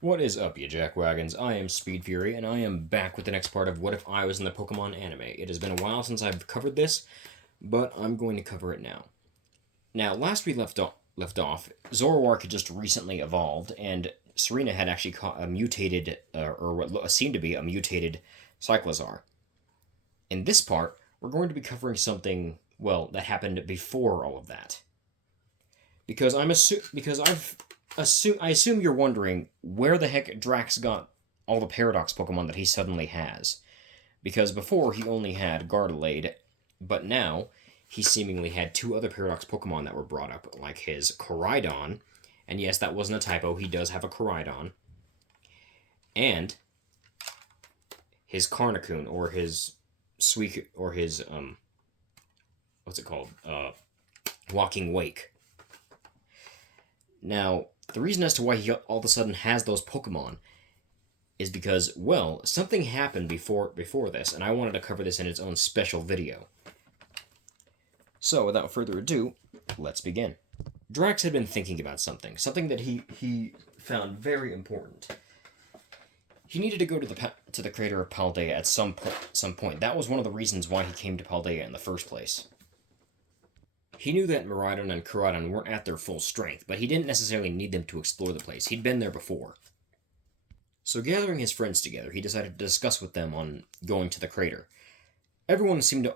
What is up, you jackwagons? I am Speed Fury, and I am back with the next part of What If I Was in the Pokemon anime. It has been a while since I've covered this, but I'm going to cover it now. Now, last we left off, Zoroark had just recently evolved, and Serena had actually caught a mutated, or what seemed to be a mutated Cyclizar. In this part, we're going to be covering something, well, that happened before all of that. Because I assume you're wondering where the heck Drax got all the Paradox Pokemon that he suddenly has. Because before he only had Gardelade, but now he seemingly had two other Paradox Pokemon that were brought up, like his Koraidon, and yes, that wasn't a typo, he does have a Koraidon, and his Carnacune, or his Sweet, or his, what's it called? Walking Wake. Now, the reason as to why he all of a sudden has those Pokemon is because, well, something happened before this, and I wanted to cover this in its own special video. So, without further ado, let's begin. Drax had been thinking about something that he found very important. He needed to go to the crater of Paldea at some point. That was one of the reasons why he came to Paldea in the first place. He knew that Miraidon and Koraidon weren't at their full strength, but he didn't necessarily need them to explore the place. He'd been there before. So gathering his friends together, he decided to discuss with them on going to the crater. Everyone seemed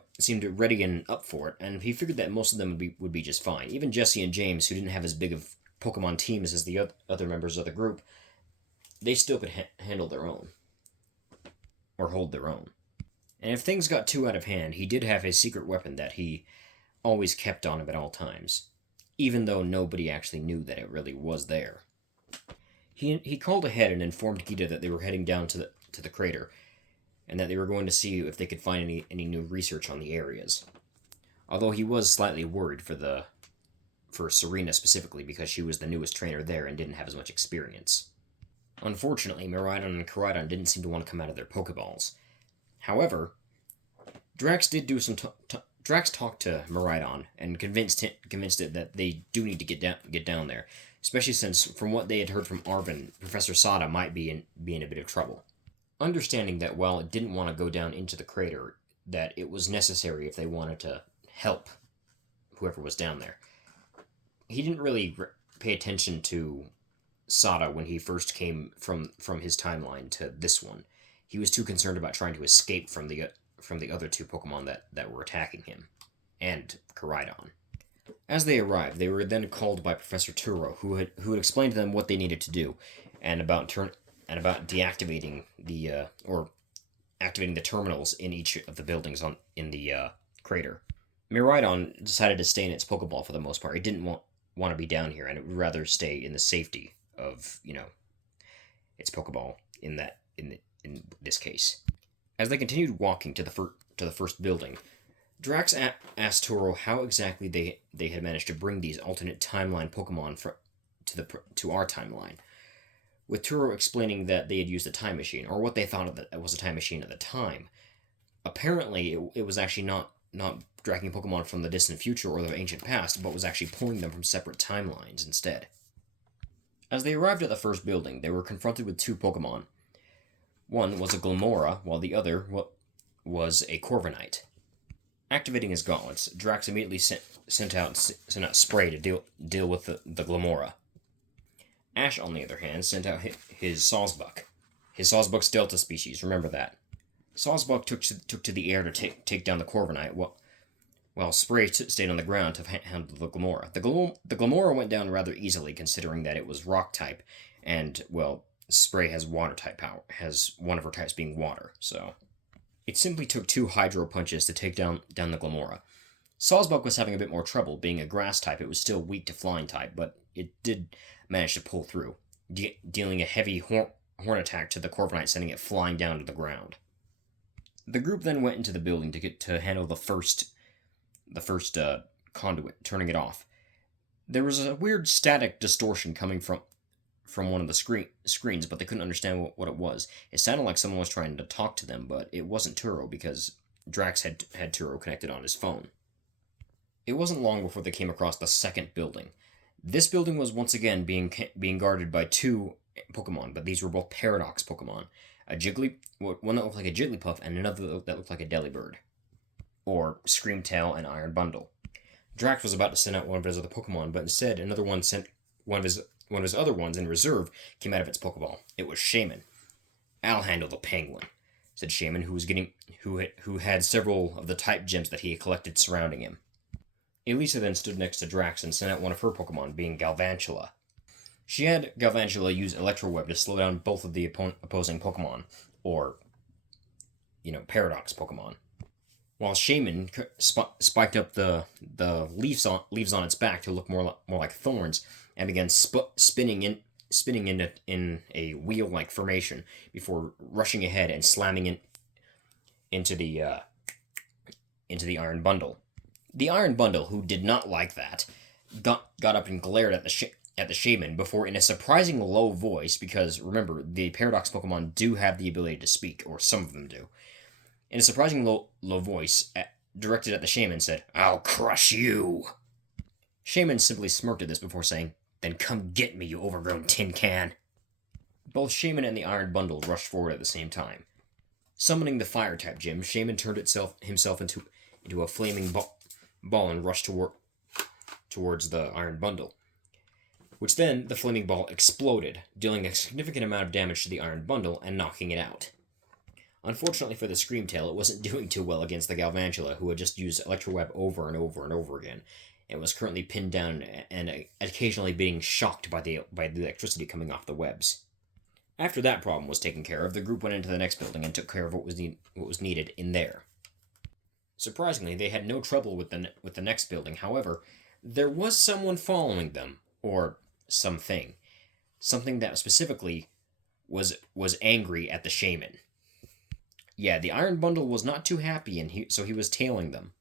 ready and up for it, and he figured that most of them would be just fine. Even Jesse and James, who didn't have as big of Pokemon teams as the other members of the group, they still could handle their own. Or hold their own. And if things got too out of hand, he did have his secret weapon that he always kept on him at all times, even though nobody actually knew that it really was there. He called ahead and informed Gita that they were heading down to the crater, and that they were going to see if they could find any new research on the areas. Although he was slightly worried for Serena specifically, because she was the newest trainer there and didn't have as much experience. Unfortunately, Miraidon and Koraidon didn't seem to want to come out of their Pokeballs. However, Drax did do some Drax talked to Miraidon and convinced it that they do need to get down there, especially since, from what they had heard from Arvin, Professor Sada might be in a bit of trouble. Understanding that while it didn't want to go down into the crater, that it was necessary if they wanted to help whoever was down there. He didn't really pay attention to Sada when he first came from his timeline to this one. He was too concerned about trying to escape from the other two Pokemon that were attacking him, and Koraidon. As they arrived, they were then called by Professor Turo, who had explained to them what they needed to do, and about deactivating activating the terminals in each of the buildings in the crater. Miraidon decided to stay in its Pokeball for the most part. It didn't want to be down here, and it would rather stay in the safety of its Pokeball in this case. As they continued walking to the first building, Drax asked Turo how exactly they had managed to bring these alternate timeline Pokemon to our timeline, with Turo explaining that they had used a time machine, or what they thought of it was a time machine at the time. Apparently, it was actually not dragging Pokemon from the distant future or the ancient past, but was actually pulling them from separate timelines instead. As they arrived at the first building, they were confronted with two Pokemon. One was a Glamora, while the other was a Corviknight. Activating his gauntlets, Drax immediately sent out Spray to deal with the Glamora. Ash, on the other hand, sent out his Sawsbuck. His Sawsbuck's Delta species, remember that. Sawsbuck took to the air to take down the Corviknight, while Spray stayed on the ground to handle the Glamora. The Glamora went down rather easily, considering that it was rock type, and, well, Spray has water type power, has one of her types being water, so it simply took two Hydro Punches to take down the Glamora. Sawsbuck was having a bit more trouble. Being a grass type, it was still weak to flying type, but it did manage to pull through, dealing a heavy horn attack to the Corviknight, sending it flying down to the ground. The group then went into the building to handle the first conduit, turning it off. There was a weird static distortion coming from one of the screens, but they couldn't understand what it was. It sounded like someone was trying to talk to them, but it wasn't Turo, because Drax had Turo connected on his phone. It wasn't long before they came across the second building. This building was once again being guarded by two Pokemon, but these were both Paradox Pokemon. One that looked like a Jigglypuff, and another that looked like a Delibird, or Screamtail and Iron Bundle. Drax was about to send out one of his other Pokemon, but instead another one sent one of his other ones in reserve came out of its Pokeball. It was Shaman. "I'll handle the Penguin," said Shaman, who had several of the type gems that he had collected surrounding him. Elisa then stood next to Drax and sent out one of her Pokemon, being Galvantula. She had Galvantula use Electro Web to slow down both of the opposing Pokemon, or, Paradox Pokemon. While Shaman spiked up the leaves on its back to look more like thorns, and began spinning in a wheel-like formation before rushing ahead and slamming into the Iron Bundle. The Iron Bundle, who did not like that, got up and glared at the Shaman before, in a surprising low voice, because remember, the Paradox Pokemon do have the ability to speak, or some of them do. In a surprising low voice, directed at the Shaman, said, "I'll crush you." Shaman simply smirked at this before saying, "Then come get me, you overgrown tin can." Both Shaman and the Iron Bundle rushed forward at the same time. Summoning the Fire-type gym, Shaman turned himself into a flaming ball and rushed towards the Iron Bundle, which then the flaming ball exploded, dealing a significant amount of damage to the Iron Bundle and knocking it out. Unfortunately for the Screamtail, it wasn't doing too well against the Galvantula, who had just used Electro Web over and over and over again, and was currently pinned down and occasionally being shocked by the electricity coming off the webs. After that problem was taken care of, the group went into the next building and took care of what was needed in there. Surprisingly, they had no trouble with the next building. However, there was someone following them, or something that specifically was angry at the Shaman. Yeah, the Iron Bundle was not too happy, and so he was tailing them.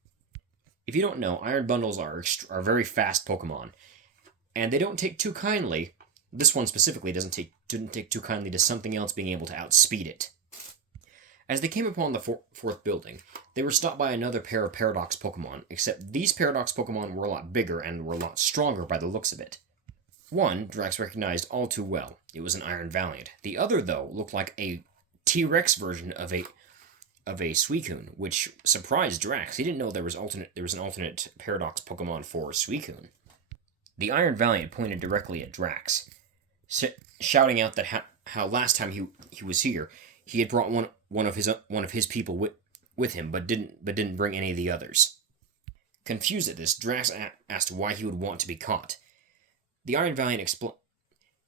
If you don't know, Iron Bundles are very fast Pokemon, and they don't take too kindly. This one specifically didn't take too kindly to something else being able to outspeed it. As they came upon the fourth building, they were stopped by another pair of Paradox Pokemon, except these Paradox Pokemon were a lot bigger and were a lot stronger by the looks of it. One, Drax recognized all too well. It was an Iron Valiant. The other, though, looked like a T-Rex version of a Suicune, which surprised Drax. He didn't know there was an alternate Paradox Pokemon for Suicune. The Iron Valiant pointed directly at Drax, shouting out that how last time he was here, he had brought one of his people with him, but didn't bring any of the others. Confused at this, Drax asked why he would want to be caught. The Iron Valiant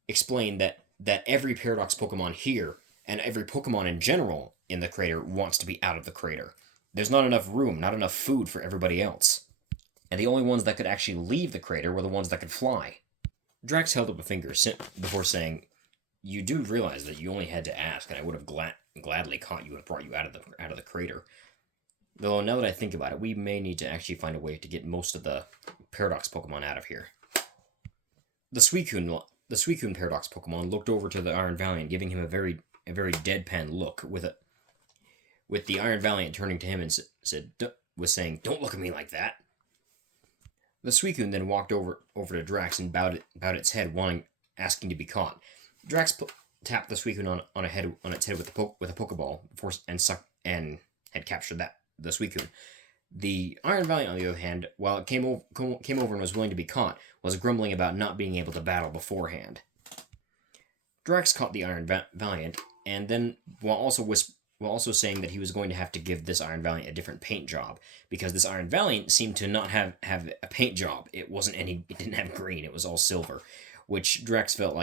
explained that every Paradox Pokemon here, and every Pokemon in general in the crater, wants to be out of the crater. There's not enough room, not enough food for everybody else. And the only ones that could actually leave the crater were the ones that could fly. Drax held up a finger before saying, "You do realize that you only had to ask, and I would have gladly caught you and brought you out of the crater. Though now that I think about it, we may need to actually find a way to get most of the Paradox Pokemon out of here." The Suicune Paradox Pokemon looked over to the Iron Valiant, giving him a very deadpan look, with the Iron Valiant turning to him and saying, "Don't look at me like that." The Suicune then walked over to Drax and bowed its head, asking to be caught. Drax tapped the Suicune on its head with a Pokeball and had captured the Suicune. The Iron Valiant, on the other hand, while it came over and was willing to be caught, was grumbling about not being able to battle beforehand. Drax caught the Iron Valiant, and then while also saying that he was going to have to give this Iron Valiant a different paint job, because this Iron Valiant seemed to not have a paint job. It didn't have green, it was all silver, which Drax felt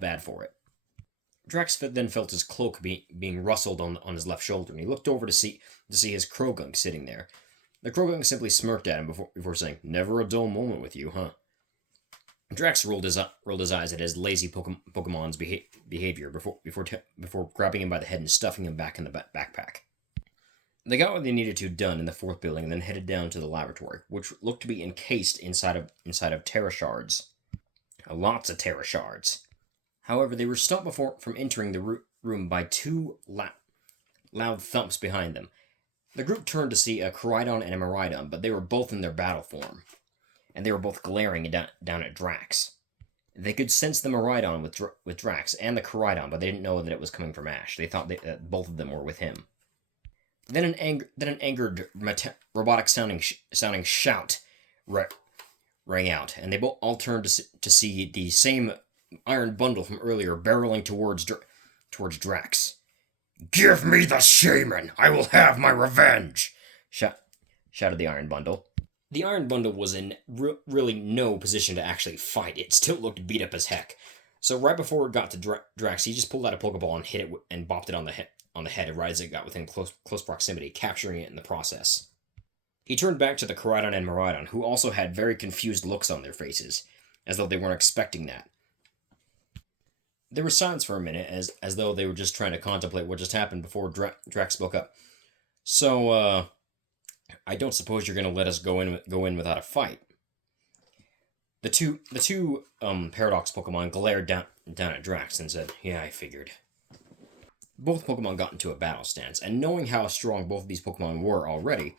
bad for it. Drax then felt his cloak being rustled on his left shoulder, and he looked over to see his Krogunk sitting there. The Krogunk simply smirked at him before saying, "Never a dull moment with you, huh?" Drax rolled his eyes at his lazy Pokemon's behavior before grabbing him by the head and stuffing him back in the backpack. They got what they needed to done in the fourth building and then headed down to the laboratory, which looked to be encased inside of Terra Shards. Lots of Terra Shards. However, they were stopped from entering the room by two loud thumps behind them. The group turned to see a Koraidon and a Miraidon, but they were both in their battle form, and they were both glaring down at Drax. They could sense the Miraidon with Drax and the Koraidon, but they didn't know that it was coming from Ash. They thought both of them were with him. Then an angered robotic sounding shout rang out, and they all turned to see the same iron bundle from earlier barreling towards Drax. "Give me the shaman! I will have my revenge!" shouted the iron bundle. The iron bundle was in really no position to actually fight. It still looked beat up as heck. So right before it got to Drax, he just pulled out a Pokeball and hit it and bopped it on the head right as it got within close proximity, capturing it in the process. He turned back to the Koraidon and Miraidon, who also had very confused looks on their faces, as though they weren't expecting that. There was silence for a minute, as though they were just trying to contemplate what just happened before Drax spoke up. "So, I don't suppose you're going to let us go in without a fight." The two Paradox Pokemon glared down at Drax and said, "Yeah, I figured." Both Pokemon got into a battle stance, and knowing how strong both of these Pokemon were already,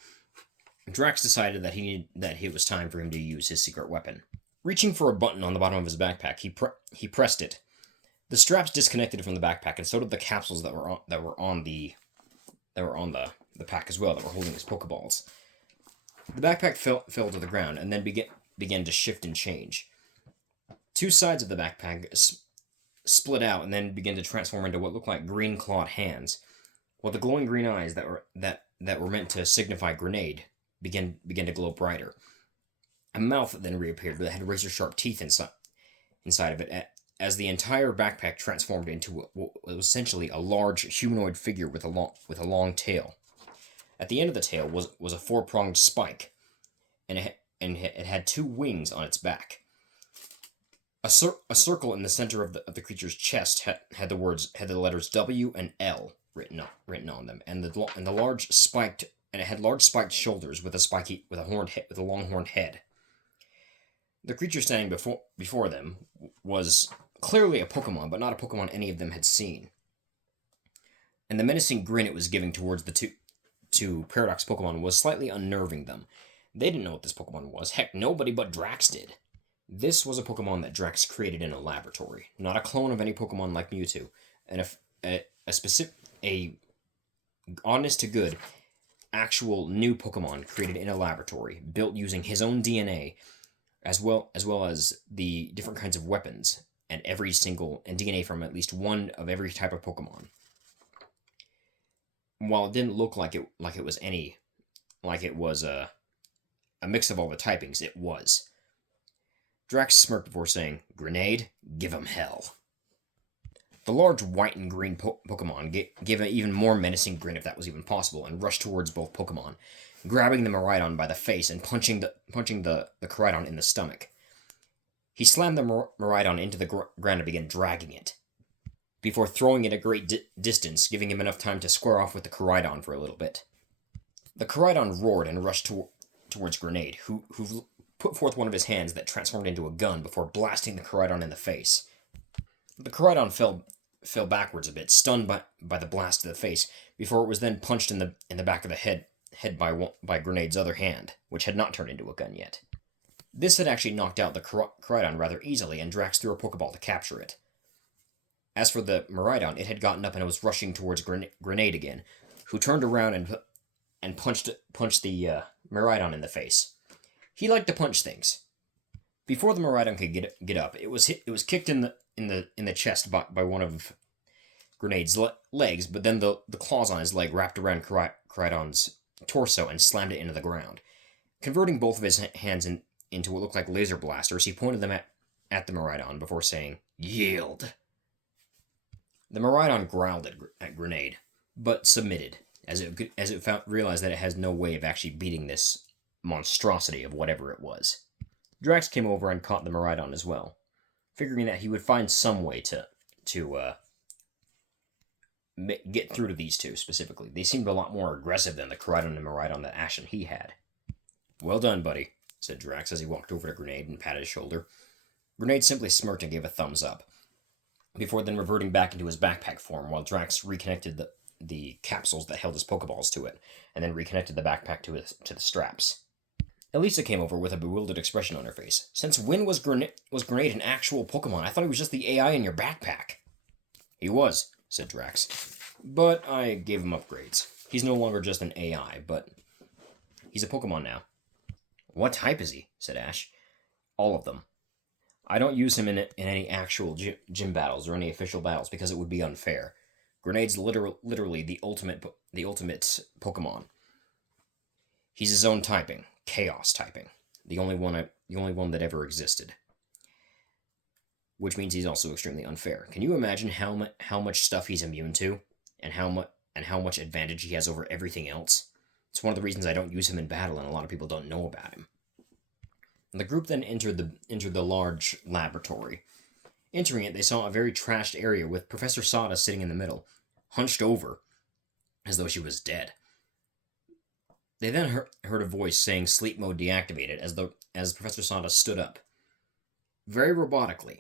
Drax decided that it was time for him to use his secret weapon. Reaching for a button on the bottom of his backpack, he pressed it. The straps disconnected from the backpack, and so did the capsules that were on the pack as well, that were holding his Pokeballs. The backpack fell to the ground and then began to shift and change. Two sides of the backpack split out and then began to transform into what looked like green clawed hands, while the glowing green eyes that were meant to signify grenade began to glow brighter. A mouth then reappeared that had razor sharp teeth inside of it, as the entire backpack transformed into what was essentially a large humanoid figure with a long tail. At the end of the tail was a 4-pronged spike, and it had 2 wings on its back. A circle in the center of the creature's chest had the letters W and L written on them, and it had large spiked shoulders with a long horned head. The creature standing before them was clearly a Pokemon, but not a Pokemon any of them had seen. And the menacing grin it was giving towards the two Paradox Pokemon was slightly unnerving them. They didn't know what this Pokemon was. Heck, nobody but Drax did. This was a Pokemon that Drax created in a laboratory, not a clone of any Pokemon like Mewtwo, and a honest to good, actual new Pokemon created in a laboratory, built using his own DNA, as well as the different kinds of weapons and DNA from at least one of every type of Pokemon. While it didn't look like it was a mix of all the typings, it was. Drax smirked before saying, "Grenade, give 'em hell." The large white and green Pokemon gave an even more menacing grin, if that was even possible, and rushed towards both Pokemon, grabbing the Miraidon by the face and punching the Koraidon in the stomach. He slammed the Miraidon into the ground and began dragging it, before throwing it a great distance, giving him enough time to square off with the Koraidon for a little bit. The Koraidon roared and rushed towards Grenade, who put forth one of his hands that transformed into a gun before blasting the Koraidon in the face. The Koraidon fell backwards a bit, stunned by the blast to the face, before it was then punched in the back of the head by Grenade's other hand, which had not turned into a gun yet. This had actually knocked out the Koraidon rather easily, and Drax threw a Pokeball to capture it. As for the Miraidon, it had gotten up and was rushing towards Grenade again, who turned around and punched the Miraidon in the face. He liked to punch things. Before the Miraidon could get up, it was kicked in the chest by one of Grenade's legs, but then the claws on his leg wrapped around Koraidon's torso and slammed it into the ground. Converting both of his hands into what looked like laser blasters, he pointed them at the Miraidon before saying, "Yield." The Miraidon growled at Grenade, but submitted, as it realized that it has no way of actually beating this monstrosity of whatever it was. Drax came over and caught the Miraidon as well, figuring that he would find some way to get through to these two specifically. They seemed a lot more aggressive than the Koraidon and Miraidon that Ash and he had. "Well done, buddy," said Drax as he walked over to Grenade and patted his shoulder. Grenade simply smirked and gave a thumbs up, before then reverting back into his backpack form while Drax reconnected the capsules that held his Pokeballs to it, and then reconnected the backpack to the straps. Elisa came over with a bewildered expression on her face. Since when was Grenade an actual Pokemon? I thought he was just the AI in your backpack. He was, said Drax. But I gave him upgrades. He's no longer just an AI, but he's a Pokemon now. What type is he? Said Ash. All of them. I don't use him in any actual gym battles or any official battles because it would be unfair. Grenade's literally the ultimate Pokemon. He's his own typing, Chaos typing, the only one that ever existed. Which means he's also extremely unfair. Can you imagine how much stuff he's immune to, and how much advantage he has over everything else? It's one of the reasons I don't use him in battle, and a lot of people don't know about him. The group then entered the large laboratory. Entering it, they saw a very trashed area with Professor Sada sitting in the middle, hunched over, as though she was dead. They then heard a voice saying sleep mode deactivated as Professor Sada stood up. Very robotically.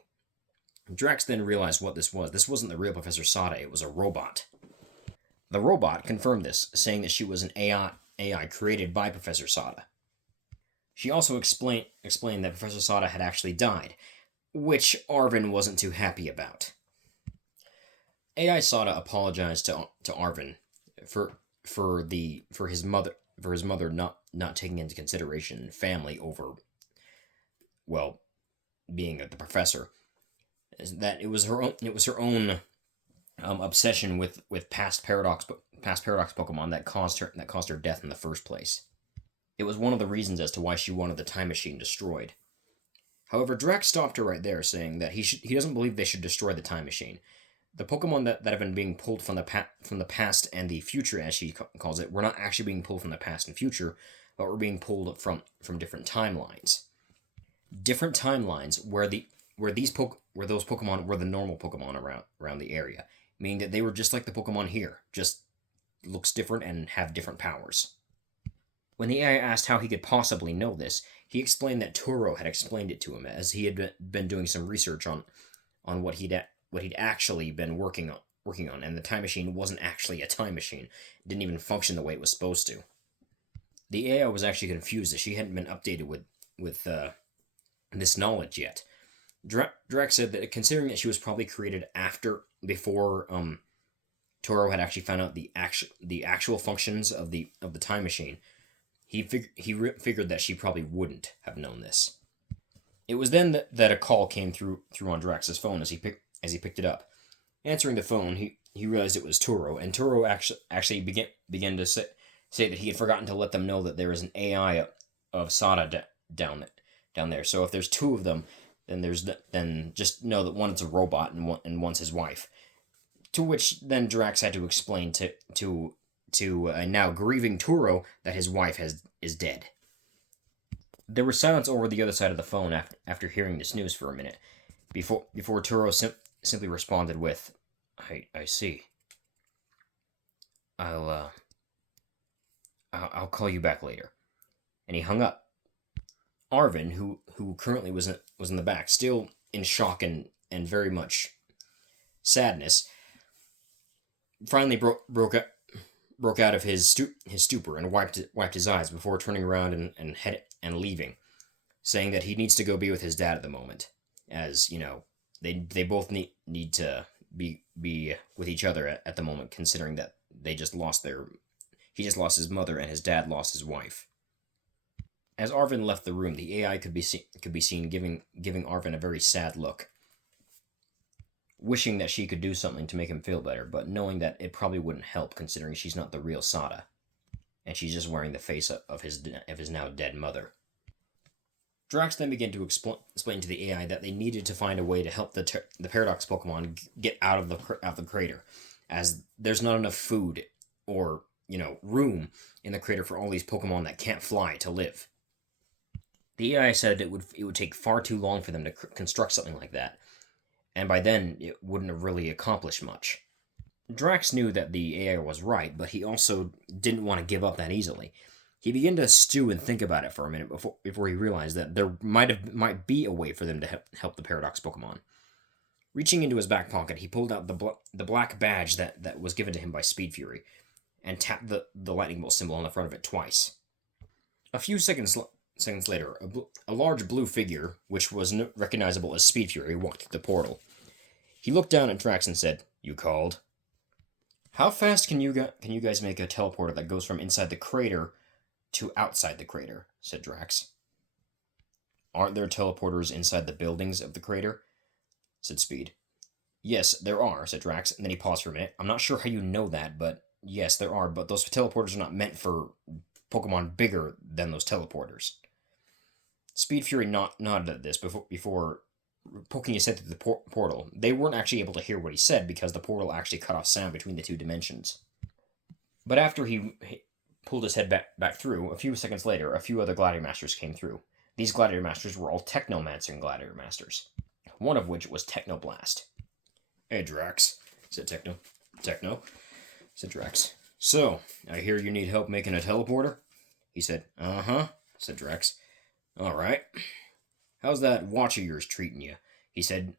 Drax then realized what this was. This wasn't the real Professor Sada, it was a robot. The robot confirmed this, saying that she was an AI created by Professor Sada. She also explained that Professor Sada had actually died, which Arvin wasn't too happy about. AI Sada apologized to Arvin for his mother not taking into consideration family over, well, being the professor. That it was her own obsession with past paradox Pokemon that caused her death in the first place. It was one of the reasons as to why she wanted the time machine destroyed. However, Drax stopped her right there, saying that he doesn't believe they should destroy the time machine. The Pokemon that have been being pulled from the past and the future, as she calls it, were not actually being pulled from the past and future, but were being pulled from different timelines. Different timelines where those Pokemon were the normal Pokemon around the area, meaning that they were just like the Pokemon here, just looks different and have different powers. When the AI asked how he could possibly know this, he explained that Turo had explained it to him, as he had been doing some research on what he'd actually been working on, and the time machine wasn't actually a time machine. It didn't even function the way it was supposed to. The AI was actually confused that she hadn't been updated with this knowledge yet. Drax said that considering that she was probably created before Toro had actually found out the actual functions of the time machine, he figured that she probably wouldn't have known this. It was then that a call came through on Drax's phone as he picked it up. Answering the phone, he realized it was Toro, and Toro actually began to say that he had forgotten to let them know that there is an AI of Sada down there. So if there's two of them, then just know that one is a robot and one's his wife. To which then Drax had to explain to a now grieving Turo that his wife is dead. There was silence over the other side of the phone after hearing this news for a minute, before Turo simply responded with, "I see. I'll call you back later," and he hung up. Arvin, who currently was in the back, still in shock and very much sadness, finally broke out of his stupor and wiped his eyes before turning around and leaving, saying that he needs to go be with his dad at the moment, as they both need to be with each other at the moment, considering that he just lost his mother and his dad lost his wife. As Arvin left the room, the AI could be seen giving Arvin a very sad look, wishing that she could do something to make him feel better, but knowing that it probably wouldn't help, considering she's not the real Sada, and she's just wearing the face of his now dead mother. Drax then began to explain to the AI that they needed to find a way to help the Paradox Pokemon get out of the crater, as there's not enough food or room in the crater for all these Pokemon that can't fly to live. The AI said it would take far too long for them to construct something like that, and by then it wouldn't have really accomplished much. Drax knew that the AI was right, but he also didn't want to give up that easily. He began to stew and think about it for a minute before he realized that there might be a way for them to help the Paradox Pokemon. Reaching into his back pocket, he pulled out the black badge that was given to him by Speed Fury, and tapped the lightning bolt symbol on the front of it twice. A few seconds seconds later, a large blue figure, which was recognizable as Speed Fury, walked through the portal. He looked down at Drax and said, "You called?" "How fast can you guys make a teleporter that goes from inside the crater to outside the crater?" said Drax. "Aren't there teleporters inside the buildings of the crater?" said Speed. "Yes, there are," said Drax, and then he paused for a minute. "I'm not sure how you know that, but yes, there are, but those teleporters are not meant for Pokemon bigger than those teleporters." Speed Fury nodded at this before poking his head through the portal. They weren't actually able to hear what he said because the portal actually cut off sound between the two dimensions. But after he pulled his head back through, a few seconds later, a few other Gladiator Masters came through. These Gladiator Masters were all Technomancer Gladiator Masters, one of which was Technoblast. "Hey, Drax," said Techno. "Techno," said Drax. "So, I hear you need help making a teleporter?" He said. "Uh-huh," said Drax. "All right. How's that watch of yours treating you?" he said,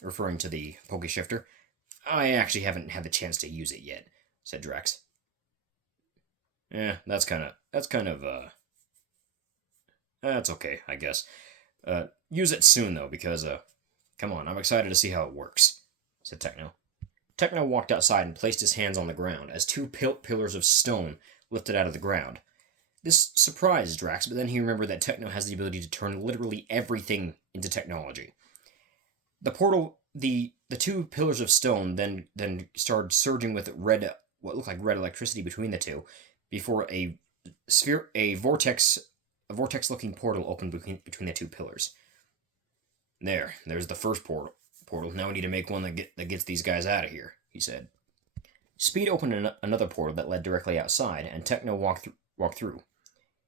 referring to the Pokeshifter. "I actually haven't had the chance to use it yet," said Drax. That's okay, I guess. Use it soon, though, because, come on, I'm excited to see how it works," said Techno. Techno walked outside and placed his hands on the ground as two pillars of stone lifted out of the ground. This surprised Drax, but then he remembered that Techno has the ability to turn literally everything into technology. The portal, the two pillars of stone then started surging with what looked like red electricity between the two, before a vortex-looking portal opened between the two pillars. There's the first portal. Now we need to make one that gets these guys out of here," he said. Speed opened another portal that led directly outside, and Techno walked through.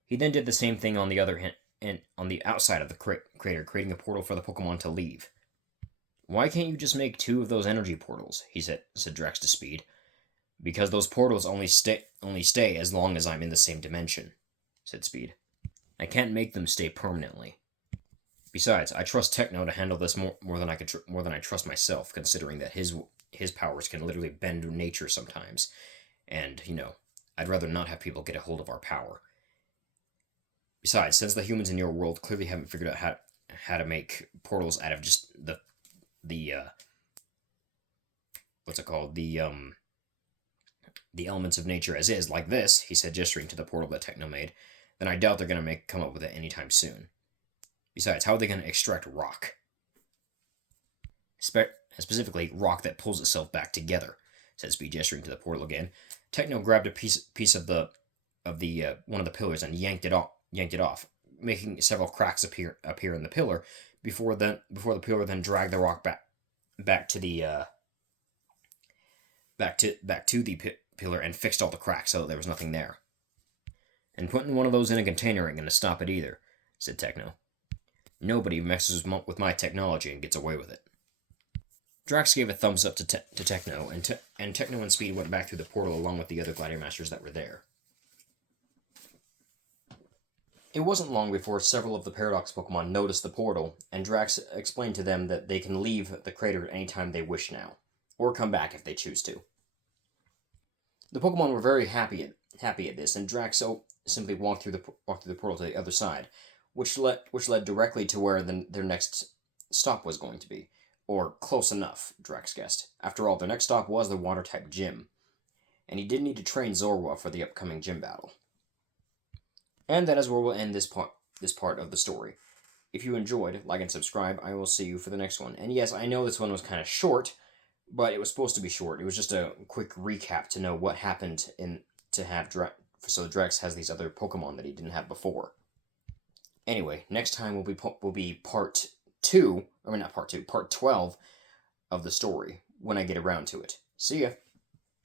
He then did the same thing on the other hand, and on the outside of the crater, creating a portal for the Pokemon to leave. "Why can't you just make two of those energy portals?" said Drax to Speed. "Because those portals only stay as long as I'm in the same dimension," said Speed. "I can't make them stay permanently. Besides, I trust Techno to handle this more than I trust myself, considering that his powers can literally bend nature sometimes, and I'd rather not have people get a hold of our power. Besides, since the humans in your world clearly haven't figured out how to make portals out of just the what's it called, the elements of nature as is, like this," he said, gesturing to the portal that Techno made, "then I doubt they're going to come up with it anytime soon. Besides, how are they going to extract rock? Specifically, rock that pulls itself back together," said Speed, gesturing to the portal again. Techno grabbed a piece of the one of the pillars and yanked it off, making several cracks appear in the pillar. Before the pillar then dragged the rock back to the pillar and fixed all the cracks so that there was nothing there. "And putting one of those in a container ain't gonna stop it either," said Techno. "Nobody messes with my technology and gets away with it." Drax gave a thumbs up to Techno, and Techno and Speed went back through the portal along with the other Gladiator Masters that were there. It wasn't long before several of the Paradox Pokemon noticed the portal, and Drax explained to them that they can leave the crater anytime they wish now, or come back if they choose to. The Pokemon were very happy at this, and Drax simply walked through the portal to the other side, which led directly to where their next stop was going to be, or close enough, Drax guessed. After all, their next stop was the Water-type gym, and he did need to train Zorua for the upcoming gym battle. And that is where we'll end this part of the story. If you enjoyed, like and subscribe. I will see you for the next one. And yes, I know this one was kind of short, but it was supposed to be short. It was just a quick recap to know what happened so Drax has these other Pokemon that he didn't have before. Anyway, next time will be part 12 of the story when I get around to it. See ya.